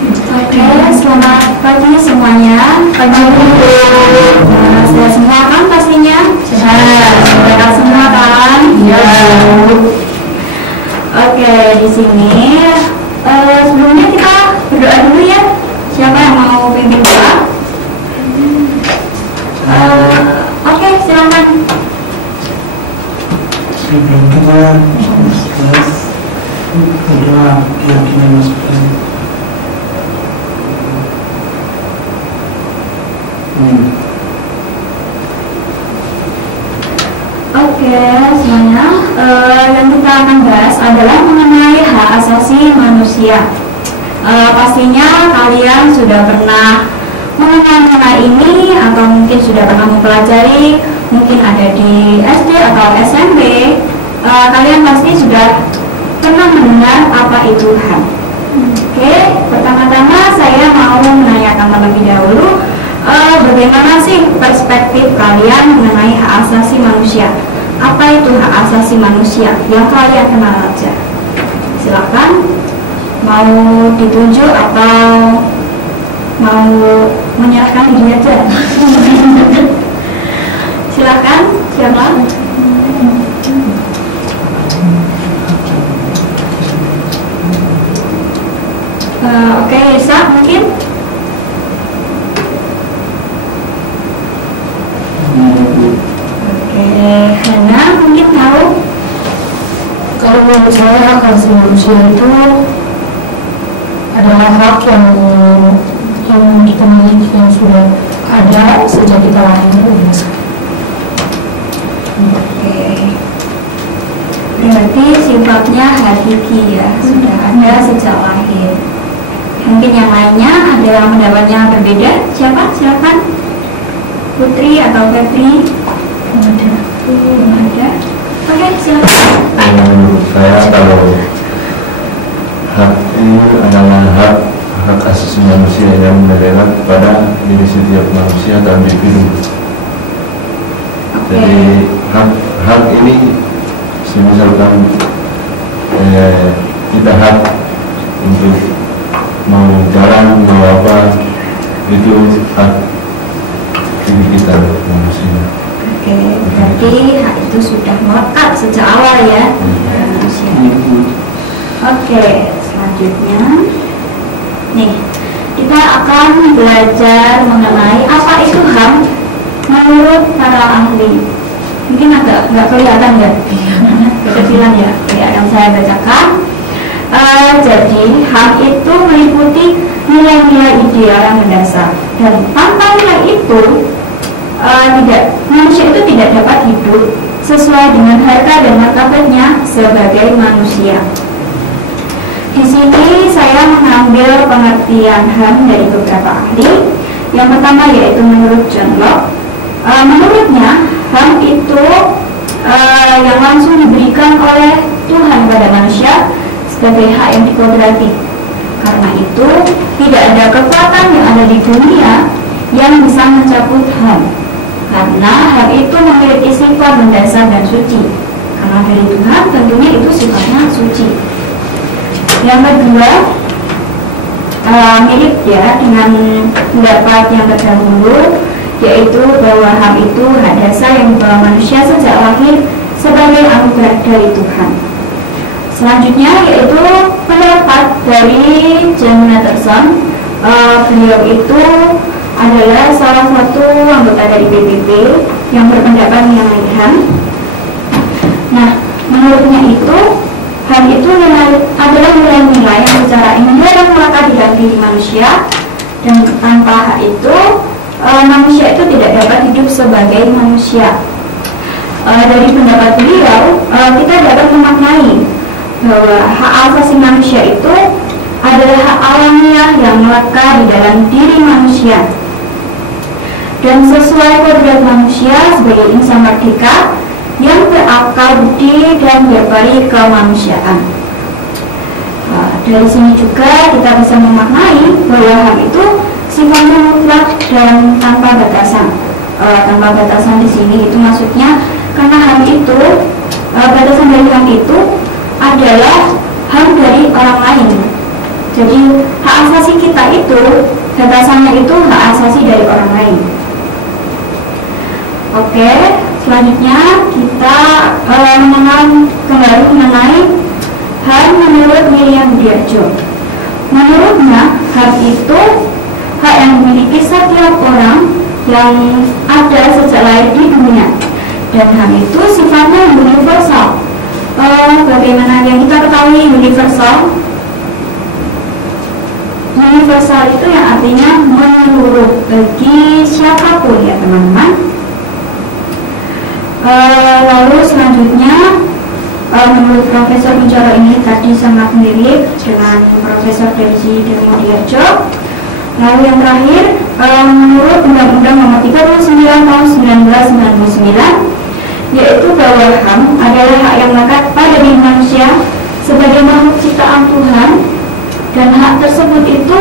Oke, selamat pagi semuanya. Pagi sudah semua kan pastinya? Sudah semua kan? Ya. Oke, di sini sebelumnya kita berdoa dulu ya. Siapa yang mau pimpin doa? Oke, silakan. Sebelum kita berdoa keyakinan masukkan. Oke, semuanya. Yang kita akan bahas adalah mengenai hak asasi manusia. Pastinya kalian sudah pernah mengenal ini atau mungkin sudah pernah mempelajari, mungkin ada di SD atau SMP. Kalian pasti sudah pernah mendengar apa itu HAM. Oke, pertama-tama saya mau menanyakan terlebih dahulu, bagaimana sih perspektif kalian mengenai hak asasi manusia? Apa itu hak asasi manusia yang kalian kenal aja? Silakan, mau ditunjuk atau mau menyerahkan diri aja? Silakan, siapa? Oke, Isa mungkin. Oke, Hana mungkin tahu. Kalau menurut saya hak asasi manusia itu adalah hak yang kita miliki, yang sudah ada sejak kita lahir. Oke, berarti sifatnya hakiki ya, sudah ada sejak lahir. Mungkin yang lainnya ada yang pendapatnya berbeda. Siapa? Silakan. Putri atau Febri? Belum ada. Oke, silakan. Menurut saya kalau hak ini adalah hak asasi manusia yang mendekat pada diri setiap manusia atau individu. Jadi hak ini misalkan kita hak untuk mau jalan, mau apa, itu hak diri kita manusia. Oke, berarti hak itu sudah melekat sejak awal ya manusia. Oke, selanjutnya nih kita akan belajar mengenai apa itu HAM menurut para ahli. Mungkin agak nggak kelihatan ya, kekecilan ya. Oke, yang saya bacakan. Jadi HAM itu meliputi nilai-nilai ideal yang mendasar, dan tanpa nilai itu manusia itu tidak dapat hidup sesuai dengan harga dan martabatnya sebagai manusia. Di sini saya mengambil pengertian HAM dari beberapa ahli. Yang pertama yaitu menurut John Locke. Menurutnya HAM itu yang langsung diberikan oleh Tuhan pada manusia sebagai hak yang dikodrati. Karena itu tidak ada kekuatan yang ada di dunia yang bisa mencabut HAM. Karena HAM itu memiliki sifat mendasar dan suci. Karena dari Tuhan tentunya itu sifatnya suci. Yang kedua, mirip ya dengan pendapat yang terdahulu, yaitu bahwa HAM itu hak dasar yang dibawa manusia sejak lahir sebagai anugerah dari Tuhan. Selanjutnya yaitu pendapat dari John Natterson. Beliau itu adalah salah satu anggota dari PBB yang berpendapat mengenai HAM. Nah, menurutnya itu HAM itu adalah nilai-nilai yang secara inherent melekat di dalam diri manusia, dan tanpa hak itu manusia itu tidak dapat hidup sebagai manusia. Dari pendapat beliau, kita dapat memaknai bahwa hak asasi manusia itu adalah hak alamiah yang melekat di dalam diri manusia dan sesuai kodrat manusia sebagai insan merdeka yang berakal budi dan berbalik kemanusiaan. Dari sini juga kita bisa memaknai bahwa HAM itu sifatnya mutlak dan tanpa batasan. Tanpa batasan di sini itu maksudnya karena HAM itu batasan dari HAM itu adalah HAM dari orang lain. Jadi hak asasi kita itu, batasannya itu hak asasi dari orang lain. Oke, selanjutnya kita mengenal kembali mengenai HAM menurut Miriam Diarjo. Menurutnya, HAM itu hak yang dimiliki setiap orang yang ada sejak lahir di dunia, dan HAM itu sifatnya universal. Bagaimana yang kita ketahui universal? Universal itu yang artinya menyeluruh bagi siapapun ya teman-teman. Lalu selanjutnya menurut Profesor Wijoro ini tadi sangat mirip dengan Profesor Desi Diarjo. Lalu yang terakhir menurut Undang-Undang Nomor 39 Tahun 1999, yaitu bahwa HAM adalah hak yang melekat pada diri manusia sebagai makhluk ciptaan Tuhan, dan hak tersebut itu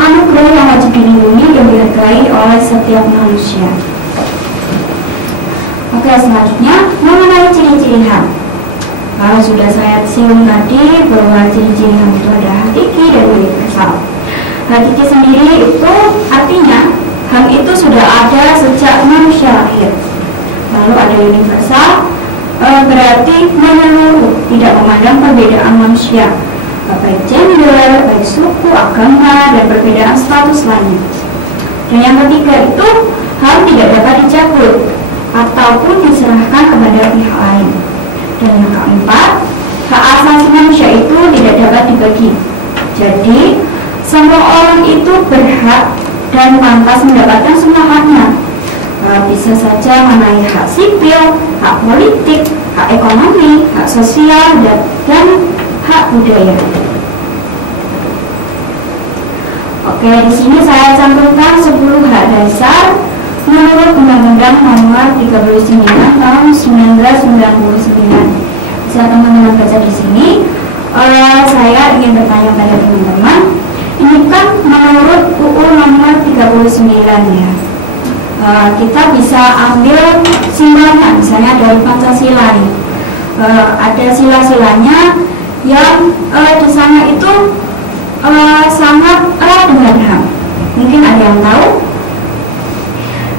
anugerah yang wajib dilindungi dan dihargai oleh setiap manusia. Oke, selanjutnya mengenai ciri-ciri HAM. Kalau sudah saya singgung tadi bahwa ciri-ciri HAM itu ada hakiki dan universal. Hakiki sendiri itu artinya HAM itu sudah ada sejak manusia lahir. Lalu ada universal, berarti menyeluruh, tidak memandang perbedaan manusia, baik gender, baik suku, agama, dan perbedaan status lainnya. Dan yang ketiga itu HAM tidak dapat dicabut ataupun diserahkan kepada pihak lain. Dan yang keempat, hak asasi manusia itu tidak dapat dibagi. Jadi semua orang itu berhak dan pantas mendapatkan semua haknya. Bisa saja mengenai hak sipil, hak politik, hak ekonomi, hak sosial, dan hak budaya. Oke, di sini saya cantumkan 10 hak dasar menurut Undang-Undang Nomor 39 Tahun 1999. Bisa teman-teman baca di sini. Saya ingin bertanya pada teman-teman, ini kan menurut UU Nomor 39 ya. Kita bisa ambil simbolnya, misalnya dari Pancasila nih. Ada sila-silanya yang di sana itu sangat erat dengan HAM. Mungkin ada yang tahu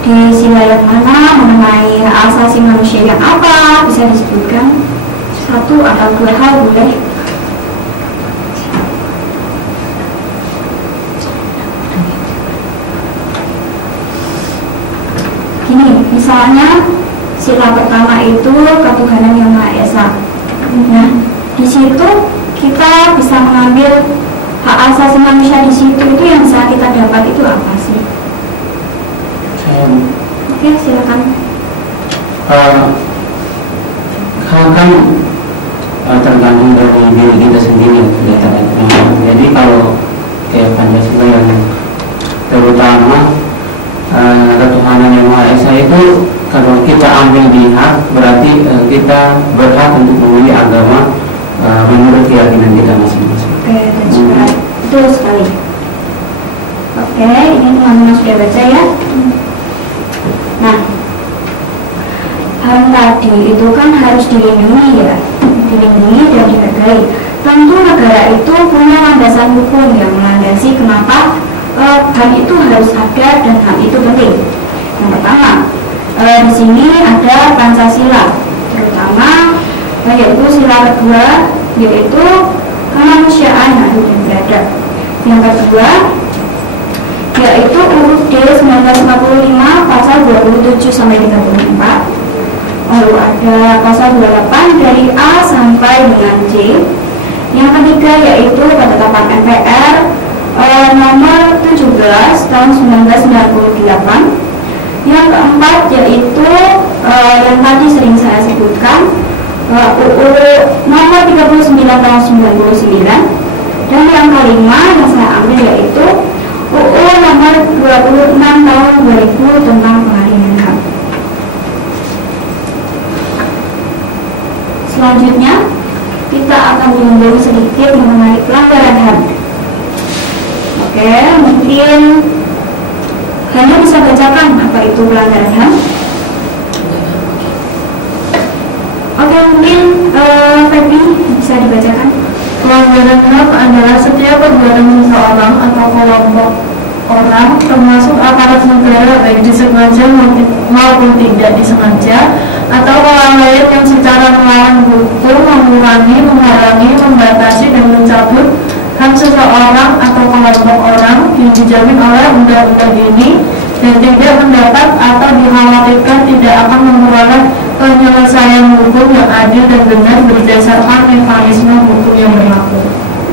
di sila yang mana mengenai hak asasi manusia yang apa? Bisa disebutkan 1 atau 2 hal boleh. Gini, misalnya sila pertama itu ketuhanan yang Maha Esa. Nah, di situ kita bisa mengambil hak asasi manusia di situ itu yang bisa kita dapat itu apa sih? Oke, silakan. Kan tergantung dari diri kita sendiri. Jadi kalau kayak Pancasila yang terutama ketuhanan yang Maha Esa itu, kalau kita ambil di hak berarti kita berhak untuk memilih agama menurut keyakinan kita masing-masing. Oke, dan juga betul sekali. Oke, ini teman-teman sudah baca ya. Nah, HAM tadi itu kan harus dilindungi ya, dilindungi dan dihargai. Tentu negara itu punya landasan hukum yang melandasi kenapa HAM itu harus ada dan HAM itu penting. Yang pertama, di sini ada Pancasila, terutama yaitu sila kedua, yaitu kemanusiaan adil dan beradab. Yang kedua, yaitu UUD 1945 pasal 27 sampai 34. Lalu ada pasal 28 dari A sampai dengan C. Yang ketiga yaitu penetapan MPR nomor 17 tahun 1998. Yang keempat yaitu yang tadi sering saya sebutkan, UU nomor 39 tahun 99. Dan yang kelima yang saya ambil yaitu UU nomor 26 tahun 2000 tentang pengalihan hak. Selanjutnya kita akan menyinggung sedikit mengenai pelanggaran HAM. Oke, mungkin hanya bisa bacakan apa itu pelanggaran HAM. Oke, mungkin Febri bisa dibacakan. Pelanggaran HAM adalah setiap perbuatan seseorang atau orang, termasuk aparat negara baik disengaja maupun tidak disengaja, atau kelalaian yang secara melawan hukum mengurangi, menghalangi, membatasi dan mencabut hak seseorang atau kelompok orang yang dijamin oleh undang-undang ini dan tidak mendapat atau dikhawatirkan tidak akan memperoleh penyelesaian hukum yang adil dan benar berdasarkan mekanisme hukum yang berlaku.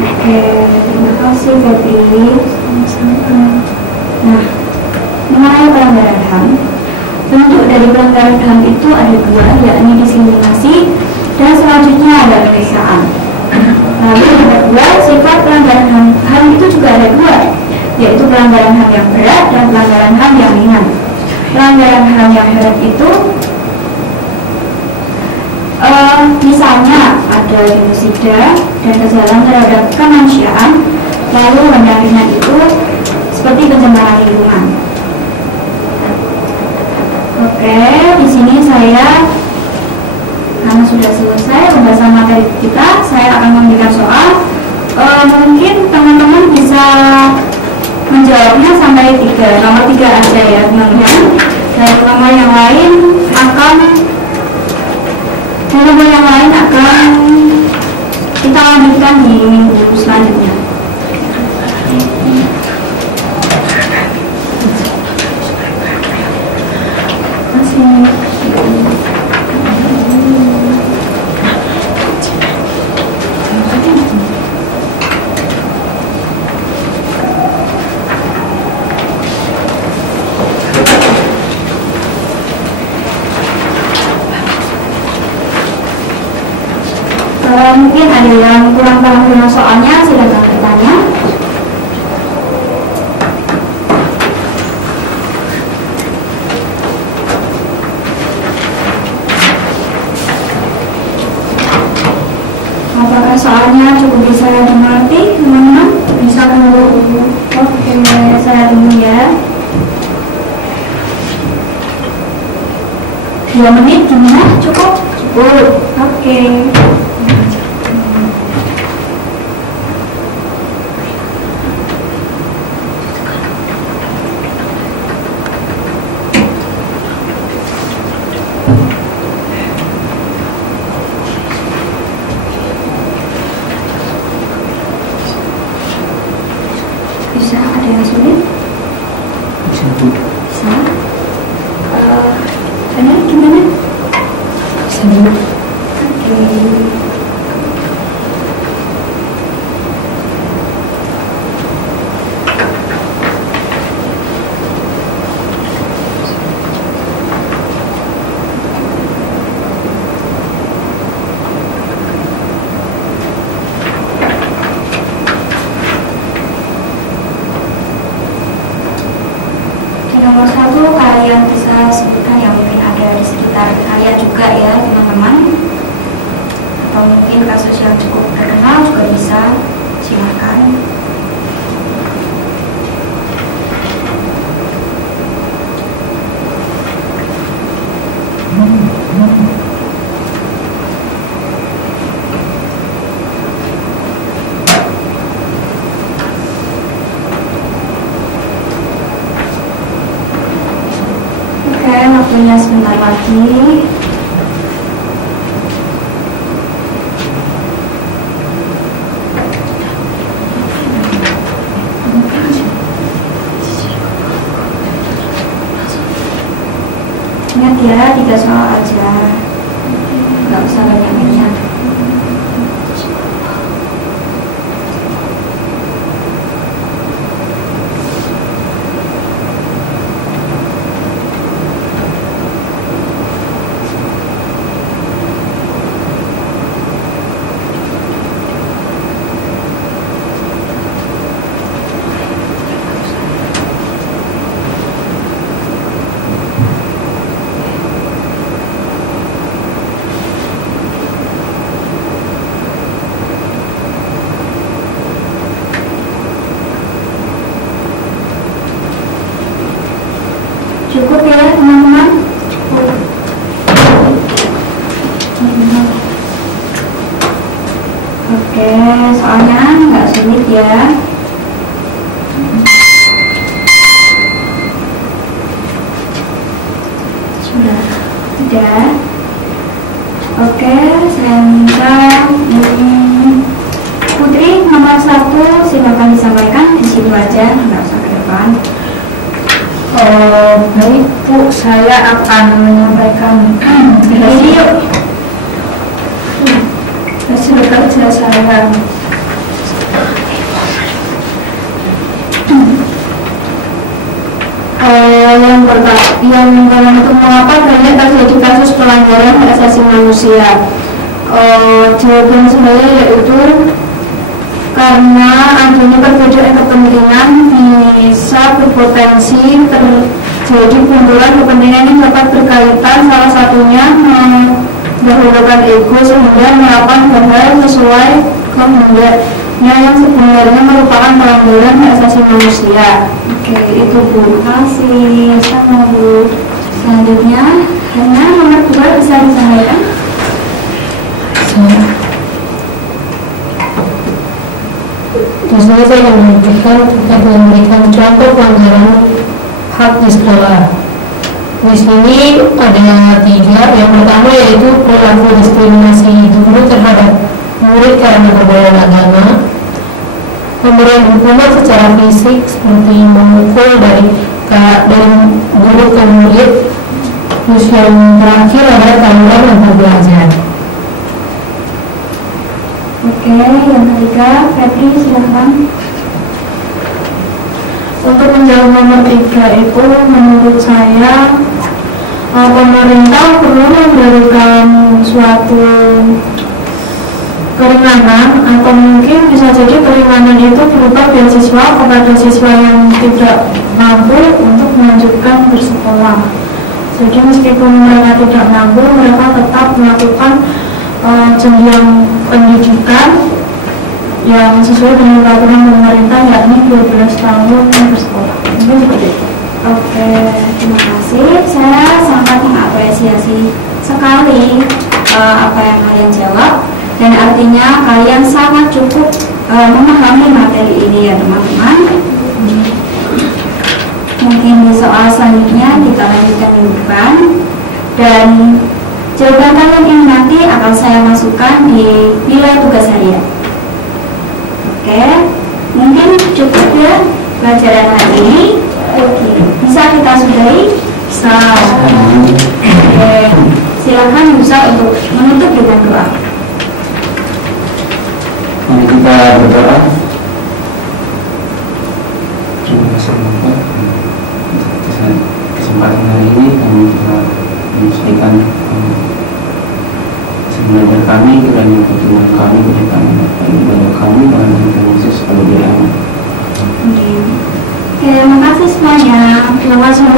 Oke, terima kasih Febri. Nah, mengenai pelanggaran HAM, bentuk dari pelanggaran HAM itu ada dua, yakni diskriminasi dan selanjutnya ada peniksaan. Lalu yang kedua, sifat pelanggaran HAM itu juga ada dua, yaitu pelanggaran HAM yang berat dan pelanggaran HAM yang ringan. Pelanggaran HAM yang berat itu misalnya ada genosida dan kejahatan terhadap kemanusiaan. Lalu yang ringan itu seperti pencemaran lingkungan. Oke, di sini saya karena sudah selesai pembahasan materi kita, saya akan memberikan soal. Mungkin teman-teman bisa menjawabnya sampai 3, nomor 3 aja ya teman-teman. Dan nomor yang lain akan kita lanjutkan di minggu selanjutnya. Mungkin ada yang kurang paham dengan soalnya, silakan bertanya. Apakah soalnya cukup bisa dimengerti, teman-teman? Bisa dulu. Oke, saya tunggu ya. 2 menit gimana? Cukup? Cukup. Oke. Bisa, ada yang sulit? Bisa. Benar, gimana? Bisa dulu. Oke. Nomor 1, kalian bisa sebutkan yang mungkin ada di sekitar kalian juga ya teman-teman, atau mungkin kasus yang cukup terkenal juga bisa, silakan. Waktunya sebentar lagi. Ingat ya, 3 soal aja, nggak usah banyak-banyak. Cukup ya teman-teman? Cukup. Oke, soalnya nggak sulit ya. saya akan menyampaikan Ini yuk. hasil kerja saya. Yang pertama itu mengapa banyak terjadi kasus pelanggaran hak asasi manusia? Jawaban saya yaitu karena adanya perbedaan kepentingan bisa berpotensi terjadi benturan kepentingan yang dapat berkaitan, salah satunya mendahulukan ego sehingga melakukan hal-hal sesuai kehendaknya yang sebenarnya merupakan pelanggaran hak asasi manusia. Oke, itu Bu. Terima kasih. Sama Bu. Selanjutnya, Hana nomor 2 bisa disampaikan. Di sini saya akan menunjukkan terkait dengan memberikan contoh pelanggaran hak di sekolah. Di sini ada 3. Yang pertama yaitu perilaku diskriminasi guru terhadap murid karena perbedaan agama, pemberian hukuman secara fisik seperti memukul dari guru ke murid. Terus yang terakhir ada tawuran antar belajar. Oke, yang ketiga, Febri silahkan. Untuk menjawab nomor 3 itu menurut saya pemerintah perlu memberikan suatu keringanan, atau mungkin bisa jadi keringanan itu berupa beasiswa kepada siswa yang tidak mampu untuk melanjutkan bersekolah. Jadi meskipun mereka tidak mampu, mereka tetap melakukan jenjang pendidikan yang sesuai dengan peraturan pemerintah, yakni 12 tahun bersekolah. Mungkin seperti itu. Oke, terima kasih. Saya sangat mengapresiasi sekali apa yang kalian jawab, dan artinya kalian sangat cukup memahami materi ini ya teman-teman. Mungkin di soal selanjutnya kita lanjutkan minggu depan, dan jawaban kalian ini nanti akan saya masukkan di nilai tugas harian. Oke, mungkin cukup ya pelajaran hari ini. Oke, bisa kita sudahi? Bisa. Oke, silakan bisa untuk menutup dengan doa. Mari kita berdoa. Terima kasih Bapak atas kesempatan hari ini kami telah menyelesaikan sebenarnya kami, kiranya pertemuan kami berikan ibadah kami dan Tuhan Yesus selalu dirahmati. Oke, terima kasih semuanya. Terima kasih.